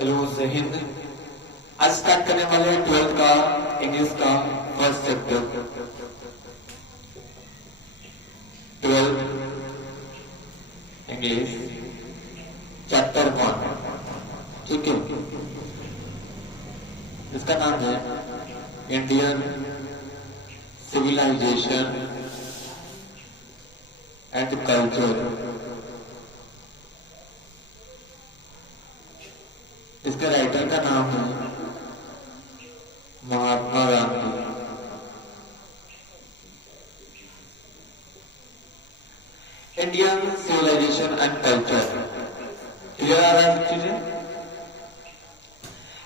Hello जय हिंद। आज start करने वाले 12th का इंग्लिश का फर्स्ट चैप्टर 12 इंग्लिश चैप्टर 1। ठीक है, इसका नाम है इंडियन सिविलाइजेशन एंड कल्चर। इसके राइटर का नाम है Mahatma Gandhi. Indian civilisation and culture, clear आ रहा है चीजें?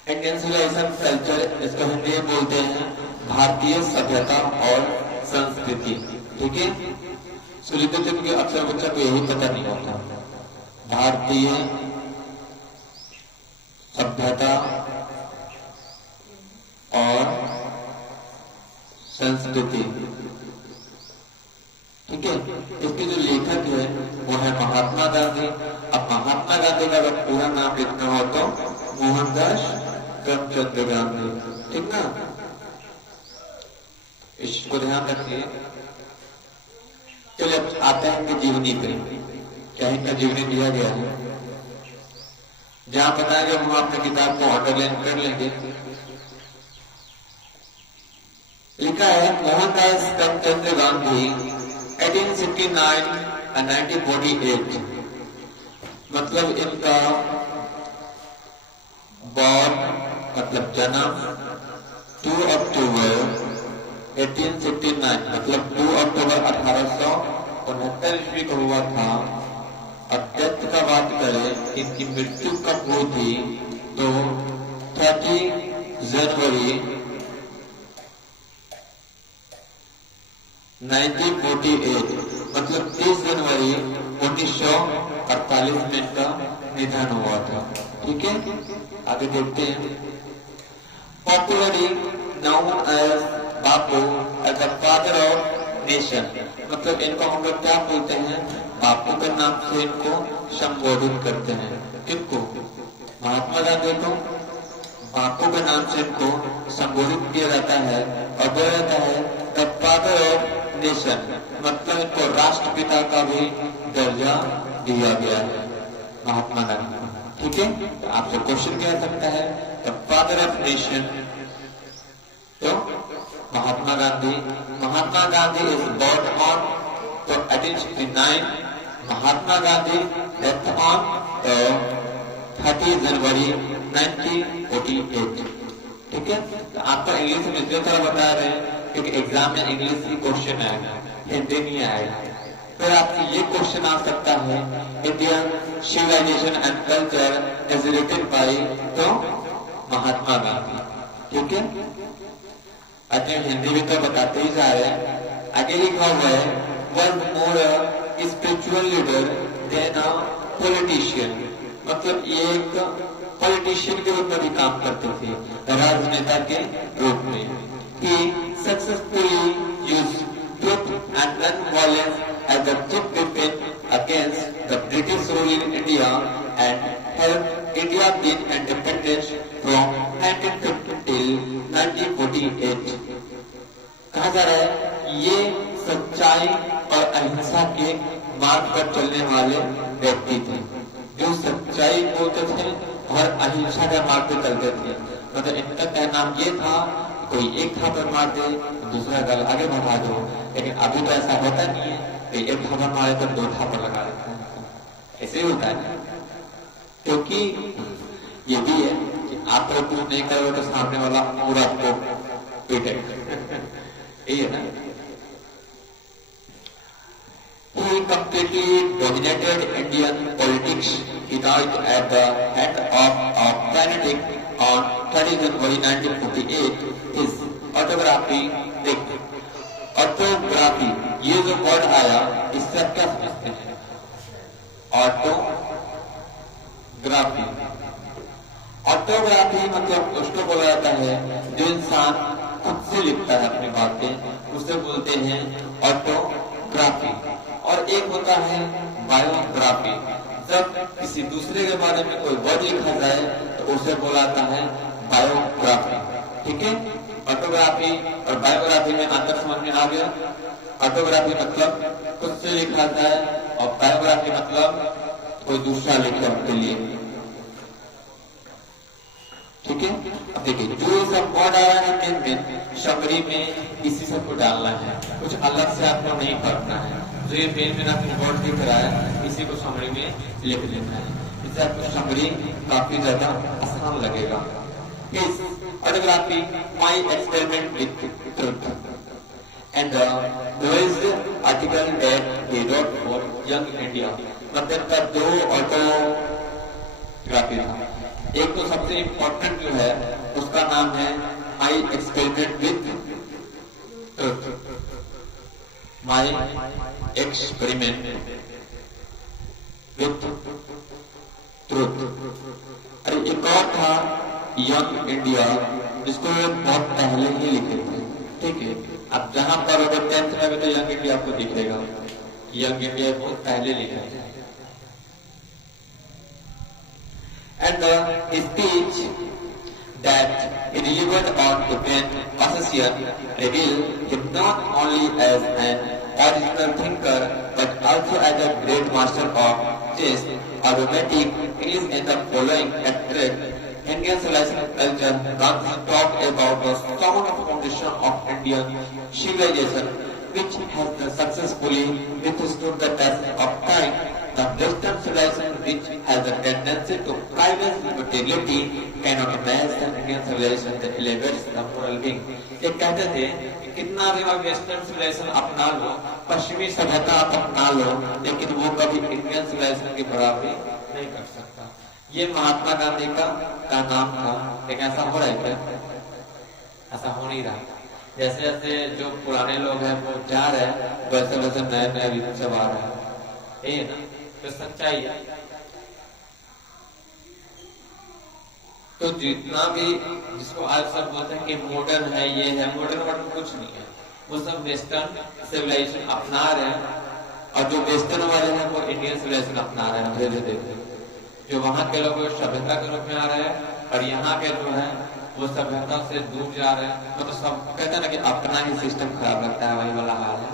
इंडियन सिविलाइजेशन कल्चर, इसको हिंदी में बोलते हैं भारतीय सभ्यता और संस्कृति। ठीक है, सुनिश्चित क्योंकि अक्सर बच्चा को यही पता नहीं होता। भारतीय सभ्यता और संस्कृति। ठीक है, इसके जो लेखक है वो है महात्मा गांधी। अब महात्मा गांधी का अगर पूरा नाम लिखना हो तो मोहनदास करमचंद गांधी। ठीक ना, इसको ध्यान रखिए। चलिए अब आते हैं कि जीवनी पे क्या इनका जीवनी दिया गया है। जहां बताया गया वहां अपने किताब को अंडरलाइन कर लेंगे। लिखा है मोहनदास करमचंद गांधी 1869 and 1948, मतलब इनका बॉर्न मतलब जन्म 2 अक्टूबर 1869 मतलब 2 अक्टूबर 1869 ईस्वी को हुआ था। अब डेथ का बात करें, इनकी मृत्यु कब हुई थी तो 30 जनवरी 1948 मतलब 30 जनवरी 1948 में इनका निधन हुआ था। ठीक है, आगे देखते हैं। Popularly known as Bapu as the father of nation, मतलब इनको हम लोग क्या बोलते हैं, बापू के नाम से इनको संबोधित करते हैं। किनको? महात्मा गांधी को बापू के नाम से इनको संबोधित किया जाता है और बोला जाता है द फादर ऑफ नेशन, मतलब इनको राष्ट्रपिता का भी दर्जा दिया गया है महात्मा गांधी। ठीक है, तो आपसे क्वेश्चन क्या सकता है द फादर ऑफ नेशन, तो Mahatma Gandhi. Mahatma Gandhi is born on तो 1869, महात्मा गांधी डेथ ऑन 30 जनवरी 1948। ठीक है, तो आपका इंग्लिश में इसलिए थोड़ा बता रहे हैं क्योंकि एग्जाम में इंग्लिश ही क्वेश्चन आएगा, हिंदी नहीं आएगा। फिर आपसे ये क्वेश्चन आ सकता है Indian civilisation and culture is written by तो महात्मा गांधी। ठीक है, अच्छा हिंदी में तो बताते ही जा रहे हैं। आगे लिखा हुआ है was more a spiritual leader than a politician, मतलब ये एक पॉलिटिशियन के रूप में भी काम करते थे, राजनेता के रूप में। He successfully used truth and non-violence as a chief weapon against the British rule in India and helped India gain independence from 1950 till 1948। कहा जा रहा है ये सच्चाई और अहिंसा के मार्ग पर चलने वाले व्यक्ति थे, जो सच्चाई बोलते थे और अहिंसा के मार्ग पर चलते थे। मतलब इनका कहना ये था कोई एक थापर मार दे दूसरा गल आगे बढ़ा दो, लेकिन अभी तो ऐसा होता नहीं है कि एक थापर मारे तो 2 थापर लगा देते हैं, ऐसे ही होता है। क्योंकि ये भी है कि आप लोग कुछ नहीं करोगे तो सामने वाला पूरा आपको पीटेगा, यही है ना। He completely dominated Indian politics. He died at the head of a fanatic on 30 January 1948. His autography, देखते ऑटोग्राफी, ये जो वर्ड आया इससे आप क्या समझते हैं? ऑटोग्राफी, ऑटोग्राफी मतलब उसको बोला जाता है जो इंसान खुद से लिखता है अपनी बातें, उसे बोलते हैं ऑटोग्राफी। और एक होता है बायोग्राफी, जब किसी दूसरे के बारे में कोई वर्ड लिखा जाए तो उसे बोलाता है बायोग्राफी। ठीक है, ऑटोग्राफी और बायोग्राफी में अंतर समझ में आ गया। ऑटोग्राफी मतलब खुद से लिखा जाए और बायोग्राफी मतलब कोई दूसरा लिखे उनके लिए। ठीक है, अब देखिए जो सब वर्ड आ रहा है में समरी में इसी सबको डालना है, कुछ अलग से आपको नहीं पढ़ना है। जो ये पेन में आपको वर्ड दिख रहा है इसी को समरी में लिख लेना है, इससे आपको समरी काफी ज्यादा आसान लगेगा। Yes, autography, my experiment with truth. And there is the article that he wrote for Young India. मतलब का दो ऑटोग्राफी था। एक तो सबसे इम्पोर्टेंट जो है उसका नाम है my experiment with truth. My experiment with truth. अरे एक और था यंग इंडिया, जिसको बहुत पहले ही लिखे थे। ठीक है, अब जहां पर अगर 10th में भी तो यंग इंडिया आपको दिखेगा, यंग इंडिया बहुत पहले लिखे थे। And the speech that he delivered on the Penn Association revealed him not only as an original thinker but also as a great master of chess, arithmetic, English, and the following attract Indian civilization culture. Gandhi talked about the sound foundation of Indian civilization, which has successfully withstood the test of time. The Western civilization, which has a tendency to private liberty, cannot imagine Indian civilization that elevates the moral being. ये कहते थे कि कितना भी आप western civilization अपना लो, पश्चिमी सभ्यता आप अपना लो, लेकिन वो कभी इंडियन सिविलाइजेशन की बराबरी नहीं कर सकता। ये महात्मा गांधी का नाम था, लेकिन ऐसा हो रहा है क्या? ऐसा हो नहीं रहा। जैसे जैसे जो पुराने लोग हैं वो जा रहे हैं, वैसे वैसे नए नए रीत सब आ रहे हैं। ये ना तो सच्चाई है। तो जितना भी जिसको आज सब बोलते हैं कि मॉडर्न है, ये है मॉडर्न कुछ नहीं है, वो सब वेस्टर्न सिविलाइजेशन अपना रहे हैं। और जो वेस्टर्न वाले हैं वो इंडियन सिविलाइजेशन अपना रहे हैं धीरे धीरे। जो वहां के लोग सभ्यता के रूप में आ रहे हैं और यहाँ के जो है वो सभ्यता से दूर जा रहे हैं। मतलब सब कहते हैं ना कि अपना ही सिस्टम खराब लगता है, वही वाला हाल है।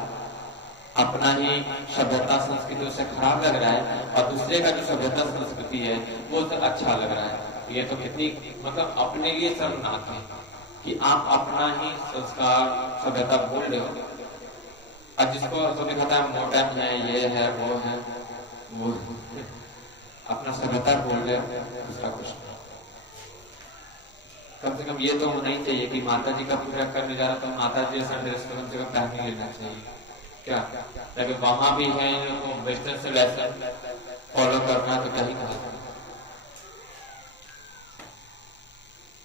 अपना ही सभ्यता संस्कृति उससे खराब लग रहा है और दूसरे का जो सभ्यता संस्कृति है वो उससे अच्छा लग रहा है। ये तो कितनी मतलब अपने लिए शर्मनाक है कि आप अपना ही संस्कार सभ्यता भूल रहे हो। और जिसको तो दिखाता है मॉडर्न है, ये है, वो है, वो अपना सभ्यता भूल रहे हो, दूसरा कुछ नहीं। कम से कम ये तो नहीं चाहिए कि माता जी का पूजा करने जा रहा तो माता जी ऐसा ड्रेस कम से कम पहन लेना चाहिए क्या? लेकिन वहां भी है इन लोगों को वेस्टर्न सिविलाइजेशन फॉलो करना तो कहीं कहा।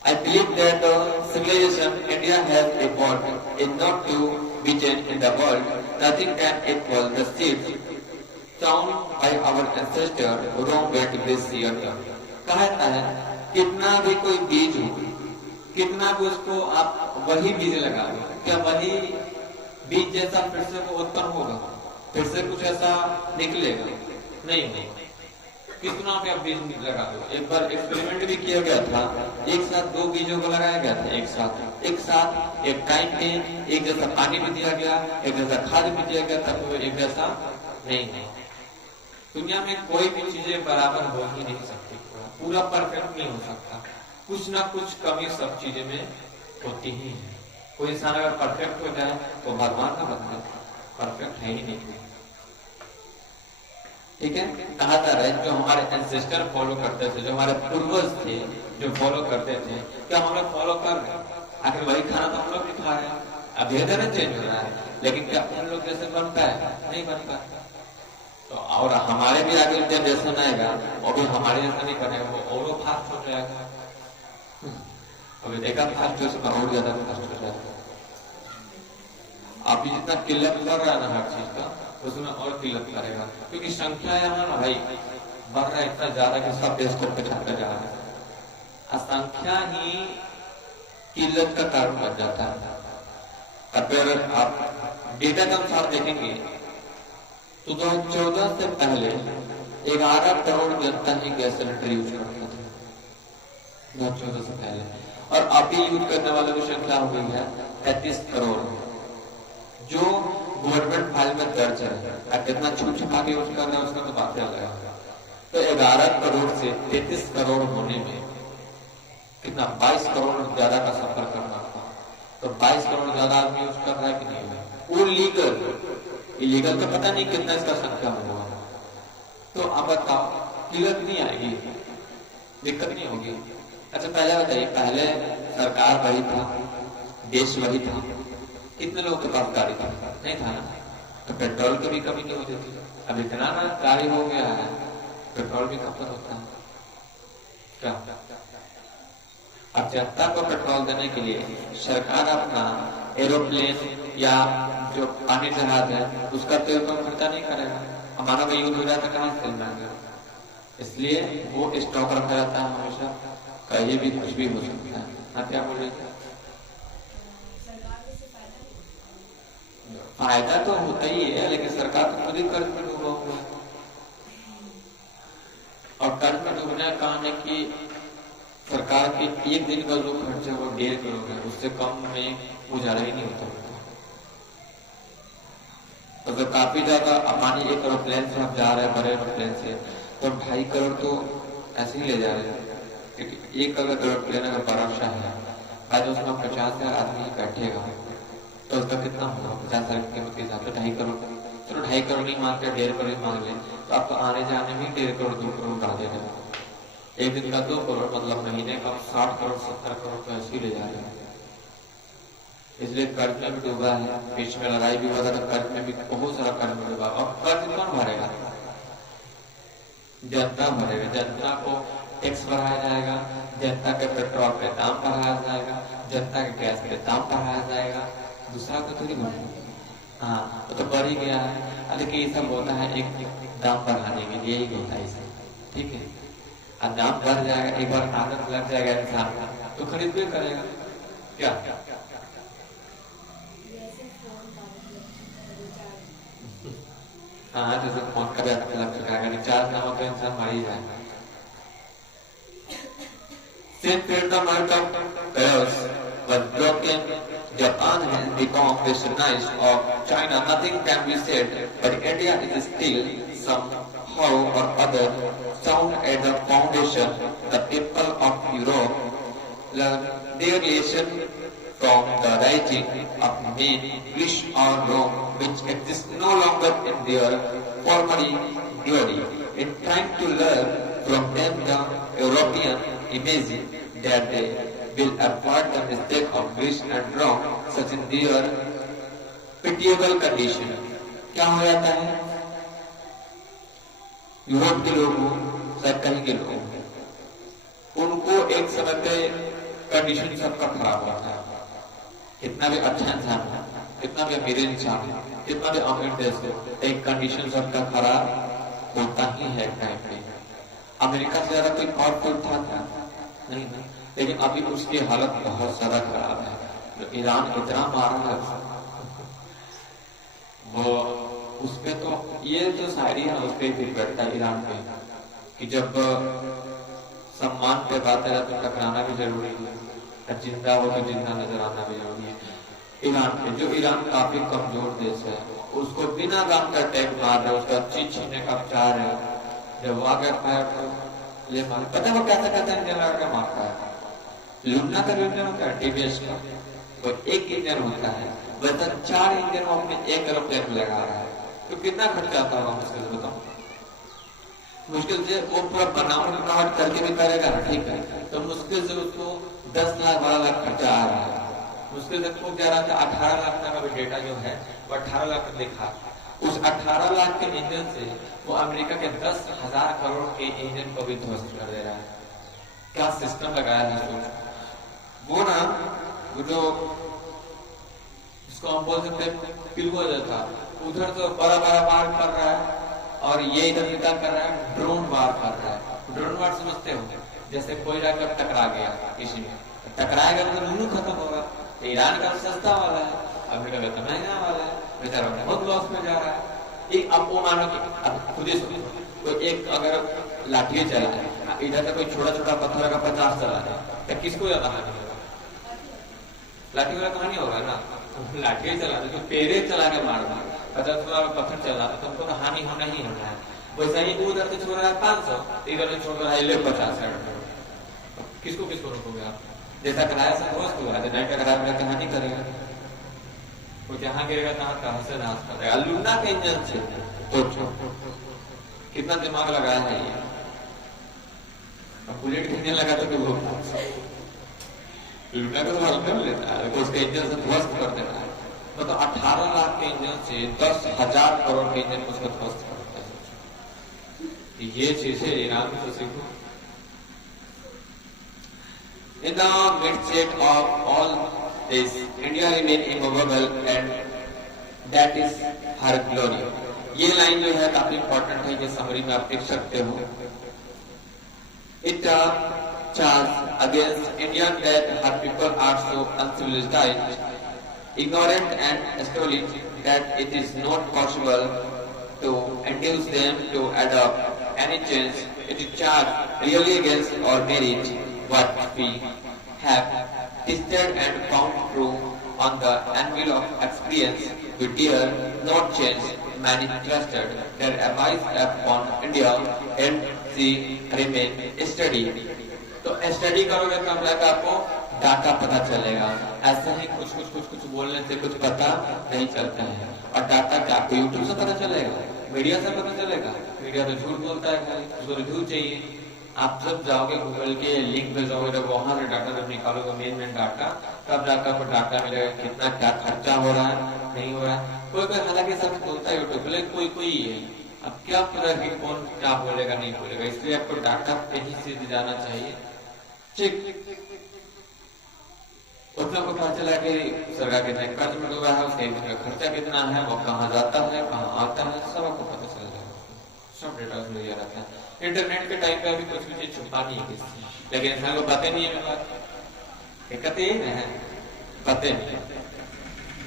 I believe that the civilization India has evolved is not to be changed in the world. Nothing can equal the seeds sown by our ancestors who roamed this earth. कहता है कितना भी कोई बीज हो, कितना भी उसको आप वही बीज लगा दो, क्या वही बीज जैसा फिर से वो उत्पन्न होगा? फिर से कुछ ऐसा निकलेगा? नहीं। कितना भी आप बीज लगा दो। एक बार एक्सपेरिमेंट भी किया गया था, एक साथ दो बीजों को लगाया गया था, एक साथ एक टाइम पे एक जैसा पानी भी दिया गया, एक जैसा खाद भी दिया गया था, तो एक जैसा नहीं। दुनिया में कोई भी चीजें बराबर हो ही नहीं सकती, पूरा परफेक्ट नहीं हो सकता। कुछ ना कुछ कमी सब चीजें में होती ही है। कोई इंसान अगर परफेक्ट हो जाए तो भगवान का बंदा परफेक्ट है ही नहीं। ठीक है, कहा जा रहा है जो हमारे एंसेस्टर फॉलो करते थे, जो हमारे पूर्वज थे जो फॉलो करते थे, क्या हम लोग फॉलो कर रहे हैं? आखिर वही खाना तो हम लोग भी खा रहे हैं। अब धीरे चेंज हो रहा है, लेकिन क्या उन लोग जैसे बनता है? नहीं बनता। तो और हमारे भी आगे जनरेशन आएगा, वो भी हमारे जैसा नहीं बनेगा, वो और फास्ट हो जाएगा। अभी देखा फास्ट हो सकता और ज्यादा फास्ट हो जाएगा। अभी जितना किल्लत कर रहा है ना हर चीज का, उसमें और किल्लत करेगा, क्योंकि संख्या यहाँ ना भाई बढ़ रहा है इतना ज्यादा कि सब देश को पिछड़ता जा रहा है। असंख्या ही किल्लत का कारण बन जाता है। अगर आप डेटा के अनुसार देखेंगे तो 2014 से पहले 11 करोड़ जनता ही गैस सिलेंडर यूज करता था 2014 से पहले, और अभी यूज करने वालों की संख्या हो गई है 33 करोड़, जो गवर्नमेंट फाइल में दर्ज है। कितना छूट छुपा के यूज कर रहे हैं उसका तो बात अलग है। तो 11 करोड़ से 33 करोड़ होने में कितना 22 करोड़ ज्यादा का सफर करना था। तो 22 करोड़ ज्यादा आदमी यूज कर रहा है कि नहीं? वो लीगल इलीगल तो पता नहीं कितना इसका संख्या हुआ। तो अब बताओ किल्लत नहीं आएगी, दिक्कत नहीं होगी। अच्छा पहले बताइए, पहले सरकार वही था, देश वही था, कितने लोगों के पास गाड़ी था? नहीं था ना। तो पेट्रोल की भी कमी नहीं होती थी। अब इतना ना गाड़ी हो गया है, पेट्रोल भी खपत होता है क्या? अब जनता को पेट्रोल देने के लिए सरकार अपना एरोप्लेन या जो पानी जहाज है उसका तेल तो खर्चा नहीं करेगा। हमारा भी यूज हो जाता है, कहां से तेल महंगा? इसलिए वो स्टॉक रखा जाता है हमेशा, कहीं भी कुछ भी हो सकता है। हाँ क्या बोल रहे थे? फायदा तो होता ही है, लेकिन सरकार तो खुद ही कर्ज में डूबा हुआ है। और कर्ज में डूबने का कारण है कि सरकार के एक दिन का जो खर्चा वो 1.5 करोड़ है, उससे कम में गुजारा ही नहीं होता। तो काफी ज्यादा अमानी एक एरोप्लेन से हम जा रहे हैं, बड़े एरोप्लेन से, तो 2.5 करोड़ तो ऐसे ही ले जा रहे हैं। क्योंकि एक अगर एरोप्लेन अगर बड़ा सा है आज उसमें 50,000 आदमी बैठेगा तो उसका कितना होगा? 50,000 की कीमत के हिसाब से 2.5 करोड़। चलो 2.5 करोड़ नहीं मांग के 1.5 करोड़ मांग ले, तो आपको आने जाने में 1.5 करोड़ 2 करोड़ बढ़ा देगा। एक दिन का 2 करोड़ मतलब महीने का 60 करोड़ 70 करोड़ तो ऐसे ही ले जा रहे हैं। इसलिए कर्ज में भी डूबा है। बीच में लड़ाई भी हुआ था तो कर्ज में भी बहुत सारा कर्ज में डूबा। और कर्ज कौन भरेगा? जनता भरेगा। जनता को टैक्स बढ़ाया जाएगा, जनता के पेट्रोल पे दाम बढ़ाया जाएगा, जनता के गैस पे दाम बढ़ाया जाएगा, दूसरा को थोड़ी बढ़ेगा। हाँ तो बढ़ ही गया है। लेकिन ये सब होता है एक दाम बढ़ाने के लिए ही होता है इसे, ठीक है। अब दाम बढ़ जाएगा, एक बार आदत लग जाएगा इंसान तो खरीद भी करेगा क्या? हाँ जैसे फोन का लग चुका है, रिचार्ज ना हो तो इंसान मर ही जाएगा। Since the American chaos was broken, Japan has become westernized of China. Nothing can be said, but India is still somehow or other sound at the foundation. The people of Europe learn their lesson from the rising of men, Greece or Rome, which exists no longer in their former glory. In trying to learn from them, the European imagine that they will avoid the mistake of Greece and Rome, such in their pitiable condition. क्या हो जाता है? Europe के लोगों शायद कहीं के लोग उनको एक समय पे कंडीशन सबका खराब होता है। कितना भी अच्छा इंसान है, कितना भी अमीर इंसान है, कितना भी अमीर देश है, एक कंडीशन सबका खराब होता ही है टाइम पे। अमेरिका से ज्यादा कोई पावरफुल था नहीं, लेकिन अभी उसकी हालत बहुत ज्यादा खराब है। तो ईरान इतना मारा है वो उसपे, तो ये जो शायरी है उसपे भी बैठता है ईरान पे कि जब सम्मान पे बात है तो टकराना भी जरूरी है, जिंदा हो तो जिंदा नजर आना भी जरूरी है। ईरान पे जो ईरान काफी कमजोर देश है, उसको बिना दाम का टैग मार रहे, उसका चीज छीनने का चाह रहे, जब वो आगे फायर तो ले मारे। पता है वो कैसा कहता है इंडियन लड़का मारता है? लूटना का इंजन होता है टीवीएस का, वो एक इंजन होता है, वैसा 4 इंजन वो अपने एक एरोप्लेन में लगा रहा है। तो कितना खर्चा आता होगा मुश्किल से बताओ? मुश्किल से वो पूरा बनावट करके भी करेगा, ठीक है, तो मुश्किल से उसको 10 लाख 12 लाख खर्चा आ रहा है। मुश्किल से खूब जा रहा था 18 लाख तक का डेटा जो है वो 18 लाख तक लिखा। उस 18 लाख के इंजन से वो अमेरिका के 10,000 करोड़ के इंजन को भी ध्वस्त कर दे रहा है। क्या सिस्टम लगाया है वो ना, वो जो जिसको हम बोल सकते हैं पिलुआ जैसा, उधर तो बड़ा बड़ा वार कर रहा है और ये इधर से क्या कर रहा है? ड्रोन वार कर रहा है। ड्रोन वार समझते हो? जैसे कोई जाकर टकरा गया किसी में, टकराएगा तो नूनू खत्म होगा। तो ईरान का सस्ता वाला है, अमेरिका का तो महंगा वाला है, बेचारा बहुत लॉस में जा रहा है। एक अब वो मानो कि अब खुद ही तो एक अगर लाठी चला है, इधर से कोई छोटा छोटा पत्थर का 50 चला है, तो किसको ज्यादा हानि होगा? लाठी वाला कहानी होगा ना, लाठी चला तो पेड़े चला के मार रहा, 50 वाला पत्थर चला तो तुमको तो हानि होना ही होना है। वैसा ही उधर से छोड़ रहा है 500, इधर से छोड़ रहा है 50, किसको किसको रोकोगे आप? जैसा किराया से ध्वस्त हुआ है, नाइट का किराया मेरा कहानी करेगा, वो जहाँ गिरेगा कहाँ से नाश करेगा। लूना के इंजन से तो कितना दिमाग लगाया है ये, बुलेट गिरने लगा तो वो लूना को तो हल्का लेता है, तो उसके इंजन से ध्वस्त कर देता है। मतलब 18 लाख के इंजन से 10,000 करोड़ के इंजन को उसको ध्वस्त करता है। ये चीजें ईरान में तो सीखो। In the midst of all this, India remains immovable, and that is her glory. ये लाइन जो है काफी इंपॉर्टेंट है, ये समरी में आप लिख सकते हो। It charges against India that her people are so uncivilized, ignorant, and stolid that it is not possible to induce them to adopt any change. It charges really against our merit what we have tested and found true on the anvil of experience. We dare not change many trusted their advice upon India and she remain steady. तो study करोगे तो मतलब आपको data पता चलेगा। ऐसा ही कुछ बोलने से कुछ पता नहीं चलता है। और डाटा क्या आपको यूट्यूब से पता चलेगा, मीडिया से पता चलेगा? मीडिया तो झूठ बोलता है, उसको झूठ चाहिए। आप जब जाओगे गूगल के लिंक पे जाओगे तो वहां से डाटा जब निकालोगे मेन डाटा, तब जाकर आपको डाटा मिलेगा कितना क्या खर्चा हो रहा है, नहीं हो रहा है। कोई हालांकि सब बोलता है यूट्यूब पे, कोई है। अब क्या पता कि कौन क्या बोलेगा नहीं बोलेगा, इसलिए आपको डाटा पे ही सीधे जाना चाहिए। ठीक उतना को पता चला कि सरकार कितना इन्वेस्टमेंट हो रहा है, उसका खर्चा कितना है, वो कहाँ जाता है, कहाँ आता है, सब आपको पता चल जाएगा, सब डेटा उसमें दिया रहता है। इंटरनेट के टाइम पे अभी कुछ भी चीज छुपा नहीं है किसी, लेकिन इंसान को पता नहीं है बात, दिक्कत ये है पता नहीं।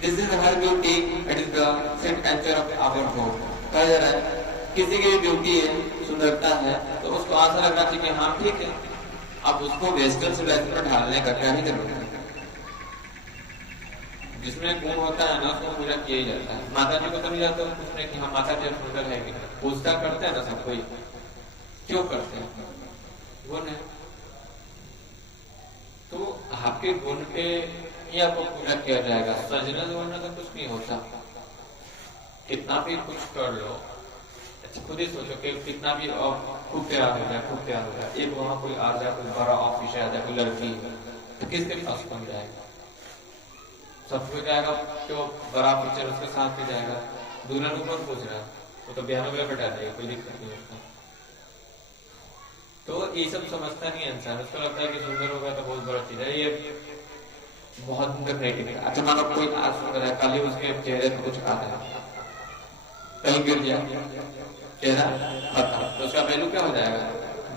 This is her beauty, it is the centre of our home. कहा जा रहा है किसी की ब्यूटी है, सुंदरता है, तो उसको आशा लगना चाहिए कि हाँ ठीक है। अब उसको वेस्टर्न सिविलाइजेशन में ढालने का क्या ही जरूरत है? जिसमें गुण होता है ना उसको पूरा किया ही जाता है। माता जी को तो नहीं जाता पूछने कि हाँ माता जी सुंदर है कि नहीं, पूछता करते हैं ना सब कोई, क्यों करते हैं? गुण है तो आपके गुण पे ही आपको पूरा किया जाएगा। सजना जोड़ना तो कुछ नहीं होता, कितना भी कुछ कर लो, अच्छा खुद ही सोचो कि कितना भी खूब तैयार हो जाए, खूब तैयार हो जाए, एक वहां कोई आ जाए, कोई बड़ा ऑफिस आ जाए, कोई लड़की तो किसके पास बन जाएगा? सब हो जाएगा, जो बड़ा पिक्चर उसके साथ भी जाएगा। दूल्हा ऊपर पूछ रहा है, वो तो बयानों में बैठा जाएगा, कोई दिक्कत नहीं उसका। तो ये सब समझता नहीं इंसान, उसको लगता है कि सुंदर होगा तो बहुत बड़ा चीज है, ये बहुत नेगेटिव है। अच्छा मानो कोई आज सुंदर है, कल ही उसके चेहरे पे कुछ आता है, कहीं गिर जाए चेहरा पता, तो उसका वैल्यू क्या हो जाएगा?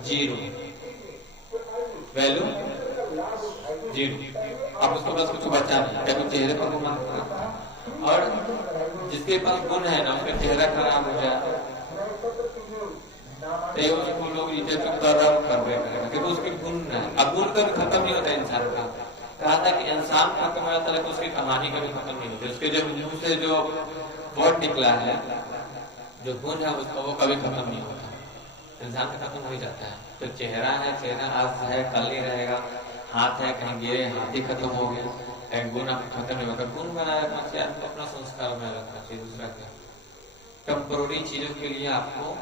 0, वैल्यू 0। अब उसको बस कुछ बचा नहीं, क्या कुछ चेहरे पर घुमा। और जिसके पास गुण है ना, उसका चेहरा खराब हो जाए तो उसको लोग इज्जत करवे करेगा, क्योंकि उसके गुण है। अब गुण कभी खत्म नहीं होता इंसान का। कहा था कि इंसान खत्म हो जाता है, उसकी कहानी कभी खत्म नहीं होती। उसके जब मुंह से जो वर्ड निकला है, जो गुण है उसका, वो कभी खत्म नहीं होता। इंसान का खत्म हो ही जाता है। तो चेहरा है, चेहरा आज है कल नहीं रहेगा, हाथ है कहीं गिरे हाथ ही खत्म हो गया, गुण खत्म नहीं होगा। गुण बनाए रखना चाहिए आपको, अपना संस्कार में रखना चाहिए। दूसरा क्या, टेम्पोररी चीजों के लिए आपको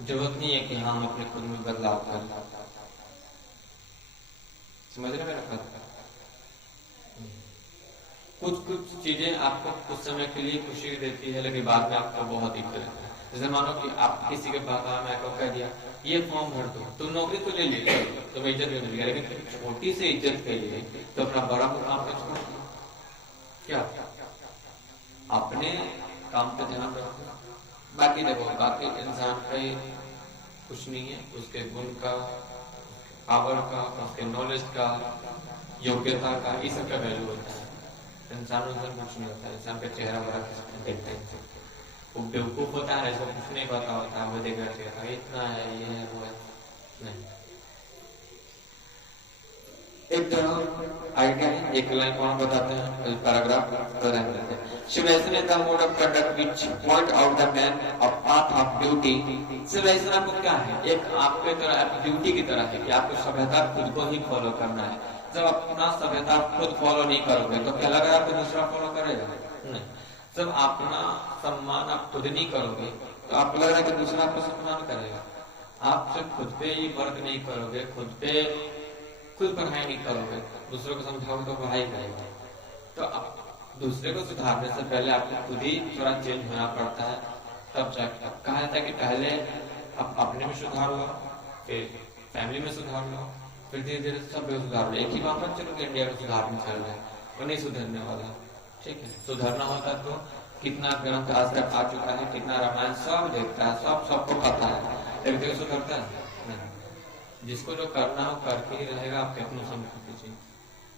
जरूरत नहीं है कि हम अपने खुद में बदलाव कर, समझ रहे मेरा बात? कुछ चीजें आपको कुछ समय के लिए खुशी देती है, लेकिन बाद में आपको बहुत दिक्कत है। जैसे मानो कि आप किसी के पास आया, कह दिया ये फॉर्म भर दो, तो नौकरी तो ले ली, तो इज्जत भी मिल गया, लेकिन छोटी सी इज्जत के लिए तो अपना बड़ा मुकाम पे छोड़ दिया। क्या अपने काम पे ध्यान रखो, बाकी देखो, बाकी इंसान पे कुछ नहीं है, उसके गुण का, पावर का, उसके नॉलेज का, योग्यता का, इस सब का वैल्यू होता है। इंसान कुछ नहीं होता, इंसान का चेहरा बड़ा देखते हैं। वो बेवकूफ होता है, इसको कुछ नहीं पता होता, वो देखा इतना है, ये है, वो है, नहीं। एक आइडिया है, एक लाइन को हम बताते हैं, पैराग्राफ रहने देते हैं। Civilization is the mode of conduct which point out the man of path of duty. Civilization आपको क्या है? एक आपके तरह ड्यूटी की तरह है कि आपको सभ्यता खुद को ही फॉलो करना है। जब अपना सभ्यता खुद फॉलो नहीं करोगे तो क्या लगेगा आपको दूसरा फॉलो करेगा? नहीं। जब अपना सम्मान आप खुद नहीं करोगे तो आपको लग रहा है कि दूसरा आपको सम्मान करेगा। आप सिर्फ खुद पे ही वर्क नहीं करोगे, खुद पढ़ाई नहीं करोगे, दूसरों को समझाओगे तो पढ़ाई करेगा। तो दूसरे को सुधारने से पहले आपको खुद ही थोड़ा चेंज होना पड़ता है, तब जाकर कहा जाता है कि पहले आप अपने में सुधार लो, फिर फैमिली में सुधार लो, फिर धीरे धीरे सब में सुधार लो। एक ही बात चलो कि इंडिया में सुधार में चल रहा है, वो नहीं सुधरने वाला। ठीक है, सुधरना होता तो कितना ग्रंथ आज तक आ चुका है, कितना रामायण सब देखता है, सबको पता है, लेकिन सुधरता है नहीं। जिसको जो करना हो करके ही रहेगा, आप कितना समझ कीजिए,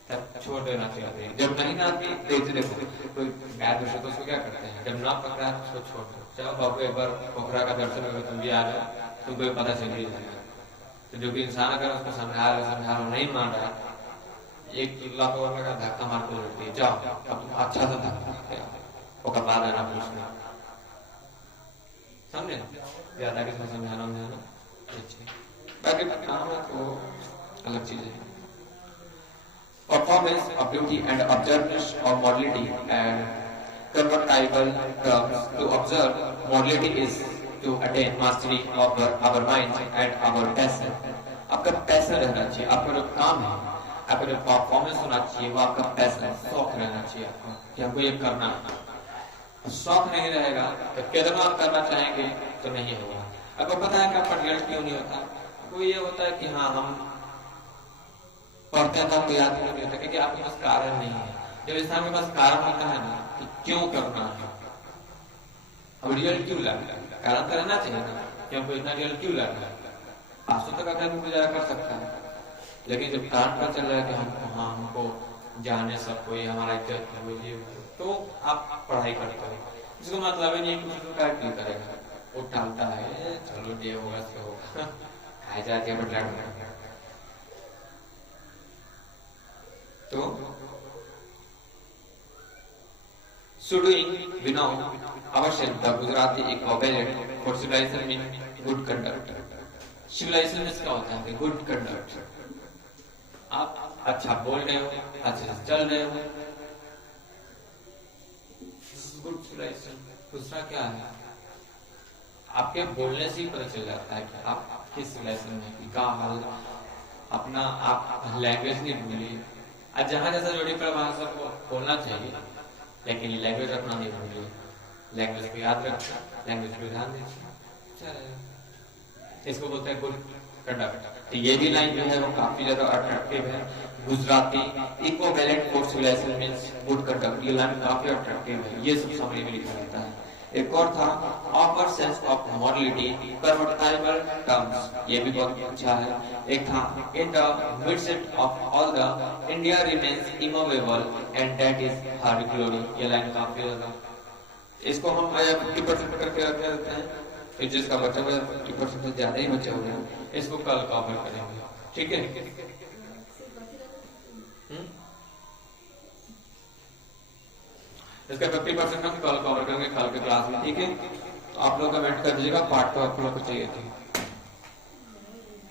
तब छोड़ देना चाहिए। जब नहीं ना आती देखो कोई गाय दूसरे तो उसको क्या करते हैं, जब ना पकड़ा उसको छोड़ दो, चलो बाबू एक बार पोखरा का दर्शन होगा, तुम भी आ जाओ, तुमको भी पता चल ही जाएगा। तो जो भी इंसान अगर उसको समझा लो नहीं मान रहा, एक लाख वाला का धक्का मार के उलटती है, जाओ अब अच्छा सा धक्का वो कपा देना पूछना, समझे? ज्यादा किसमें समझाना बाकी काम है तो अलग चीज है। Performance of beauty and observance of morality and convertible terms to observe morality is to attain mastery of our mind and our passion. आपका पैशन रहना चाहिए, आपका जो काम है, आपका जो परफॉर्मेंस होना चाहिए वो आपका पैशन, शौक रहना चाहिए आपको कि हमको ये करना है। शौक नहीं रहेगा तो कितना आप करना चाहेंगे तो नहीं होगा। आपको पता है कि आपका रिजल्ट क्यों नहीं होता? तो ये होता है कि हाँ हम पढ़ते हैं तो हमको याद नहीं होता, क्योंकि आपके पास कारण नहीं है। जब इंसान के पास कारण होता है ना कि क्यों करना है, अब रिजल्ट क्यों लगता है, कारण तो रहना चाहिए ना कि हमको इतना रिजल्ट क्यों लगता है। आंसू तक आदमी गुजारा कर सकता है, लेकिन जब कारण पता चल रहा है कि हमको जाने सबको ये हमारा इज्जत है, तो आप पढ़ाई करते हो। इसको मतलब नहीं है करेगा, वो टालता है, चलो ये होगा सो होगा, खाए जाके बटला। तो Sudoing we know ourselves the Gujarati equivalent for civilization mean good conduct. Civilization इसका होता है good conduct. आप अच्छा बोल रहे हो, अच्छे से चल रहे हो, गुड सिविलाइजेशन। दूसरा क्या है, आपके बोलने से ही पता चल जाता है कि आप किस सिविलाइजेशन में कि क्या हाल। अपना आप लैंग्वेज नहीं भूलिए, आज जहाँ जैसा जोड़ी पर वहां सबको बोलना चाहिए, लेकिन लैंग्वेज अपना नहीं भूलिए, लैंग्वेज को याद रखना, लैंग्वेज पे ध्यान दीजिए, इसको बोलते हैं गुड कंडक्ट। तो ये भी लाइन जो है वो काफी ज्यादा अट्रैक्टिव है। Gujarati equivalent for civilisation means good conduct, ये लाइन काफी अट्रैक्टिव है, ये सब समरी में लिखा रहता है। एक और था upper sense of morality convertible terms, ये भी बहुत अच्छा है। एक था in the midst of all the India remains immovable and that is her glory, ये लाइन काफी ज्यादा, इसको हम 50% करके रख देते हैं, फिर जिसका बचा हुआ 50% से ज्यादा ही बचे हुए हैं, इसको कल कवर करेंगे, ठीक है? इसका 50% हम कल कवर करेंगे कल के क्लास में, ठीक है? तो आप लोग कमेंट कर दीजिएगा पार्ट तो आप लोग को चाहिए थी।